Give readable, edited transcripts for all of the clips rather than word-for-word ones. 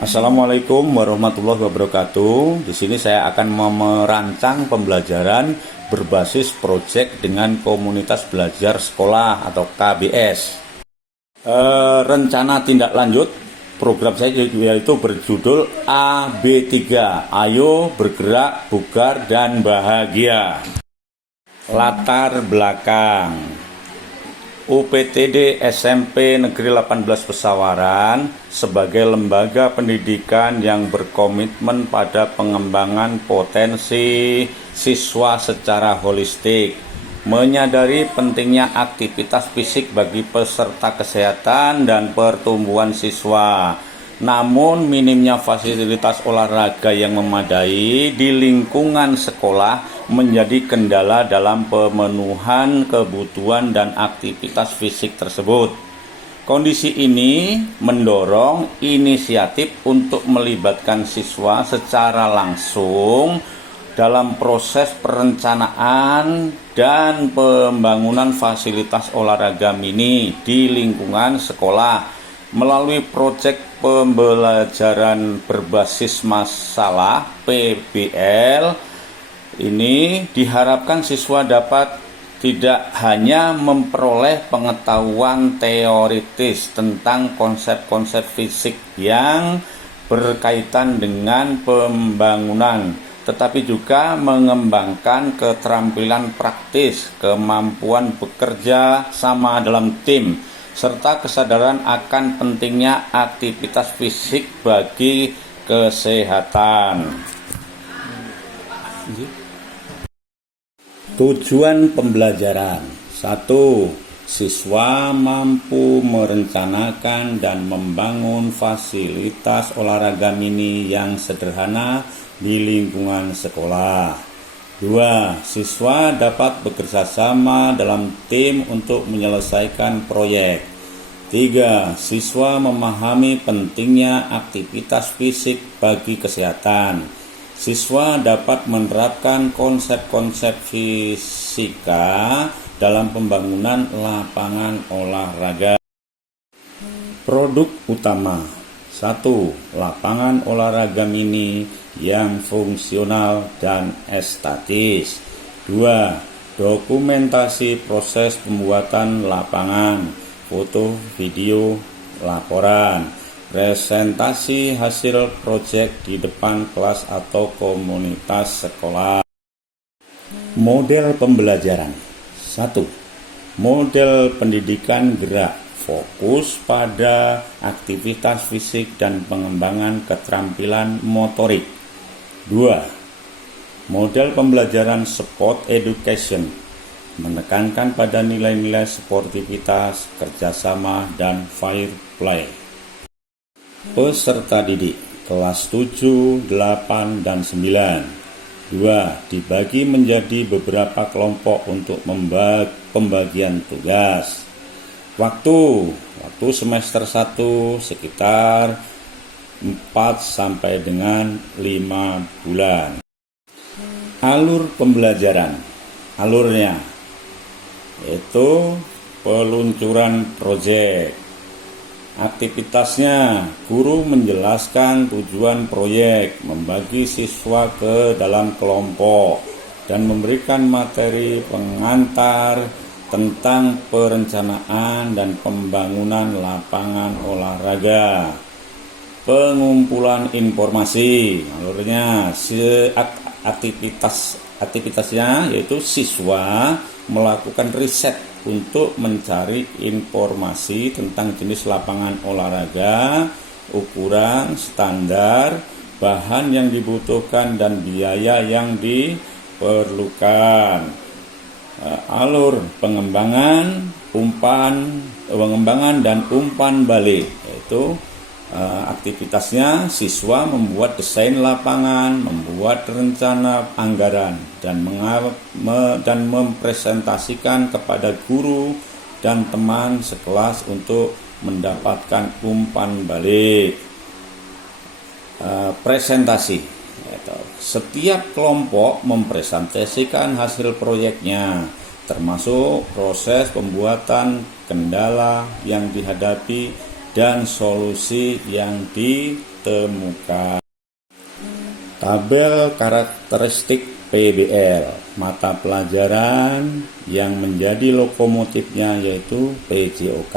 Assalamualaikum warahmatullahi wabarakatuh. Di sini saya akan merancang pembelajaran berbasis proyek dengan komunitas belajar sekolah atau KBS. Rencana tindak lanjut program saya yaitu berjudul AB3. Ayo bergerak, bugar dan bahagia. Latar belakang. UPTD SMP Negeri 18 Pesawaran sebagai lembaga pendidikan yang berkomitmen pada pengembangan potensi siswa secara holistik, menyadari pentingnya aktivitas fisik bagi peserta kesehatan dan pertumbuhan siswa. Namun minimnya fasilitas olahraga yang memadai di lingkungan sekolah menjadi kendala dalam pemenuhan kebutuhan dan aktivitas fisik tersebut. Kondisi ini mendorong inisiatif untuk melibatkan siswa secara langsung dalam proses perencanaan dan pembangunan fasilitas olahraga mini di lingkungan sekolah melalui proyek pembelajaran berbasis masalah PBL. Ini diharapkan siswa dapat tidak hanya memperoleh pengetahuan teoritis tentang konsep-konsep fisik yang berkaitan dengan pembangunan, tetapi juga mengembangkan keterampilan praktis, kemampuan bekerja sama dalam tim, serta kesadaran akan pentingnya aktivitas fisik bagi kesehatan. Tujuan pembelajaran. 1. Siswa mampu merencanakan dan membangun fasilitas olahraga mini yang sederhana di lingkungan sekolah. 2. Siswa dapat bekerja sama dalam tim untuk menyelesaikan proyek. 3. Siswa memahami pentingnya aktivitas fisik bagi kesehatan. Siswa dapat menerapkan konsep-konsep fisika dalam pembangunan lapangan olahraga. Produk utama. 1. Lapangan olahraga mini yang fungsional dan estetis. 2. Dokumentasi proses pembuatan lapangan, foto, video, laporan. Presentasi hasil proyek di depan kelas atau komunitas sekolah. Model pembelajaran. 1. Model pendidikan gerak, fokus pada aktivitas fisik dan pengembangan keterampilan motorik. 2. Model pembelajaran sport education, menekankan pada nilai-nilai sportivitas, kerjasama, dan fair play. Peserta didik kelas 7, 8, dan 9. 2. Dibagi menjadi beberapa kelompok untuk pembagian tugas. Waktu semester 1 sekitar 4 sampai dengan 5 bulan. Alur pembelajaran. Alurnya yaitu peluncuran proyek. Aktivitasnya, guru menjelaskan tujuan proyek, membagi siswa ke dalam kelompok, dan memberikan materi pengantar tentang perencanaan dan pembangunan lapangan olahraga. Pengumpulan informasi, alurnya aktivitasnya yaitu siswa melakukan riset untuk mencari informasi tentang jenis lapangan olahraga, ukuran, standar, bahan yang dibutuhkan, dan biaya yang diperlukan. Alur pengembangan dan umpan balik, yaitu aktivitasnya siswa membuat desain lapangan, membuat rencana anggaran, dan mempresentasikan kepada guru dan teman sekelas untuk mendapatkan umpan balik. Presentasi. Setiap kelompok mempresentasikan hasil proyeknya, termasuk proses pembuatan, kendala yang dihadapi, dan solusi yang ditemukan. Tabel karakteristik PBL, mata pelajaran yang menjadi lokomotifnya yaitu PJOK.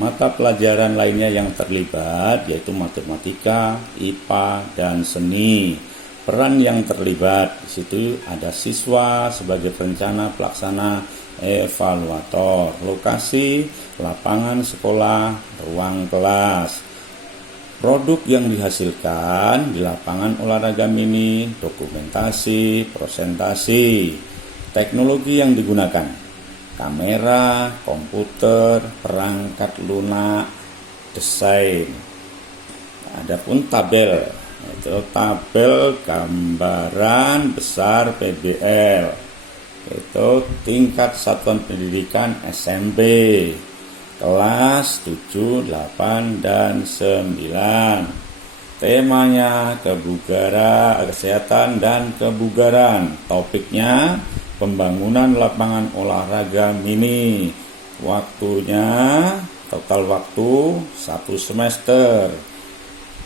Mata pelajaran lainnya yang terlibat yaitu matematika, IPA, dan seni. Peran yang terlibat di situ ada siswa sebagai perencana, pelaksana, evaluator. Lokasi lapangan sekolah, ruang kelas. Produk yang dihasilkan di lapangan olahraga mini, dokumentasi, presentasi. Teknologi yang digunakan, kamera, komputer, perangkat lunak, desain. Adapun tabel, itu tabel gambaran besar PBL, itu tingkat satuan pendidikan SMP. Kelas 7, 8, dan 9. Temanya kesehatan dan kebugaran. Topiknya pembangunan lapangan olahraga mini. Waktunya total waktu 1 semester.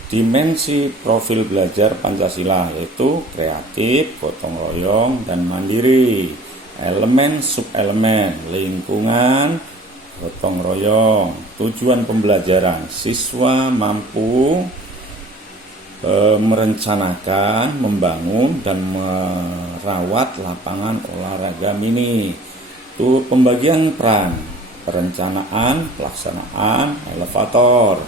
Dimensi profil belajar Pancasila yaitu kreatif, gotong royong, dan mandiri. Elemen subelemen lingkungan, gotong royong. Tujuan pembelajaran, siswa mampu merencanakan, membangun, dan merawat lapangan olahraga mini. Itu pembagian peran, perencanaan, pelaksanaan, elevator.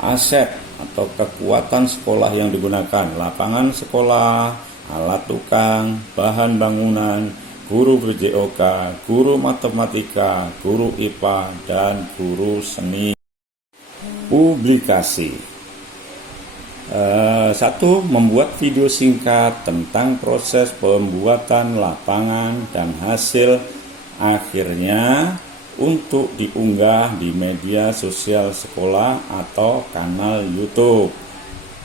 Aset atau kekuatan sekolah yang digunakan, lapangan sekolah, alat tukang, bahan bangunan, guru ber-JOK, guru matematika, guru IPA, dan guru seni. Publikasi. 1. Membuat video singkat tentang proses pembuatan lapangan dan hasil akhirnya untuk diunggah di media sosial sekolah atau kanal YouTube.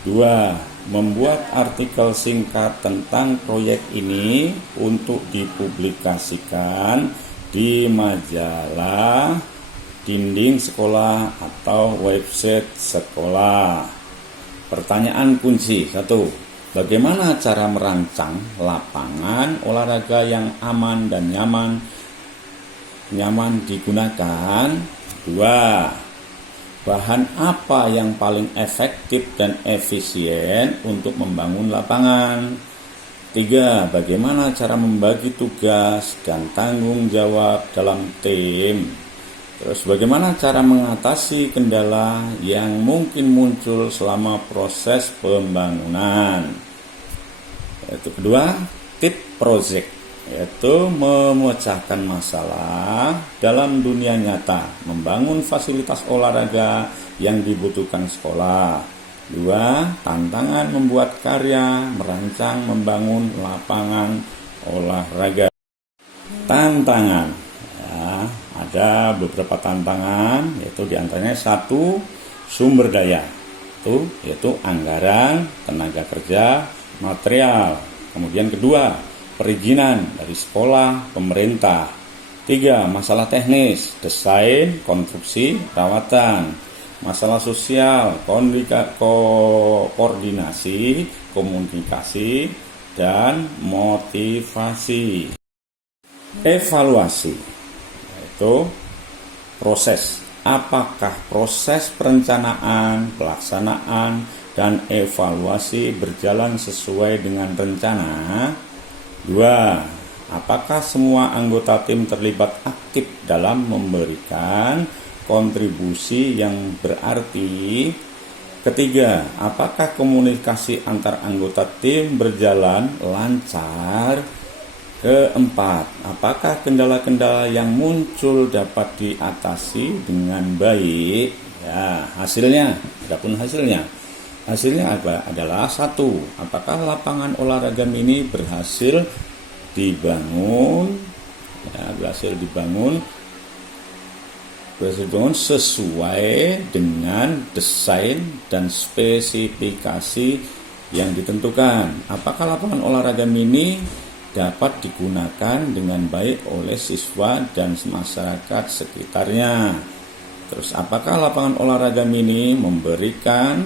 2. Membuat artikel singkat tentang proyek ini untuk dipublikasikan di majalah, dinding sekolah, atau website sekolah. Pertanyaan kunci 1. Bagaimana cara merancang lapangan olahraga yang aman dan nyaman digunakan? 2. Bahan apa yang paling efektif dan efisien untuk membangun lapangan? 3. Bagaimana cara membagi tugas dan tanggung jawab dalam tim? Terus bagaimana cara mengatasi kendala yang mungkin muncul selama proses pembangunan? Yaitu kedua, tip project, yaitu memecahkan masalah dalam dunia nyata, membangun fasilitas olahraga yang dibutuhkan sekolah. 2. Tantangan membuat karya, merancang, membangun lapangan olahraga. Tantangan, ya, ada beberapa tantangan, yaitu diantaranya 1. Sumber daya, yaitu anggaran, tenaga kerja, material. Kemudian kedua, perizinan dari sekolah, pemerintah. 3. Masalah teknis, desain, konstruksi, perawatan. Masalah sosial, koordinasi, komunikasi, dan motivasi. Evaluasi, yaitu proses. Apakah proses perencanaan, pelaksanaan, dan evaluasi berjalan sesuai dengan rencana? 2. Apakah semua anggota tim terlibat aktif dalam memberikan kontribusi yang berarti? 3. Apakah komunikasi antar anggota tim berjalan lancar? 4. Apakah kendala-kendala yang muncul dapat diatasi dengan baik? Ya, hasilnya, adapun hasilnya adalah 1. Apakah lapangan olahraga mini berhasil dibangun sesuai dengan desain dan spesifikasi yang ditentukan? Apakah lapangan olahraga mini dapat digunakan dengan baik oleh siswa dan masyarakat sekitarnya? Terus apakah lapangan olahraga mini memberikan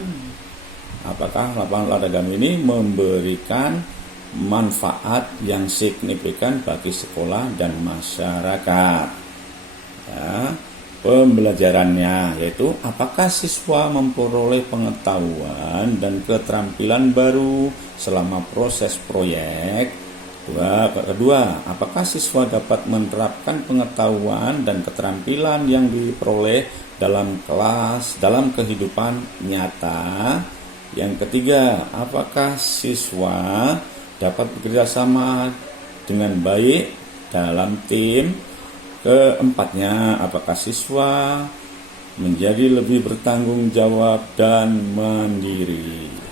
apakah lapangan olahraga ini memberikan manfaat yang signifikan bagi sekolah dan masyarakat. Ya, pembelajarannya yaitu apakah siswa memperoleh pengetahuan dan keterampilan baru selama proses proyek. Kedua, apakah siswa dapat menerapkan pengetahuan dan keterampilan yang diperoleh dalam kelas, dalam kehidupan nyata. Yang ketiga, apakah siswa dapat bekerja sama dengan baik dalam tim. Keempatnya, apakah siswa menjadi lebih bertanggung jawab dan mandiri.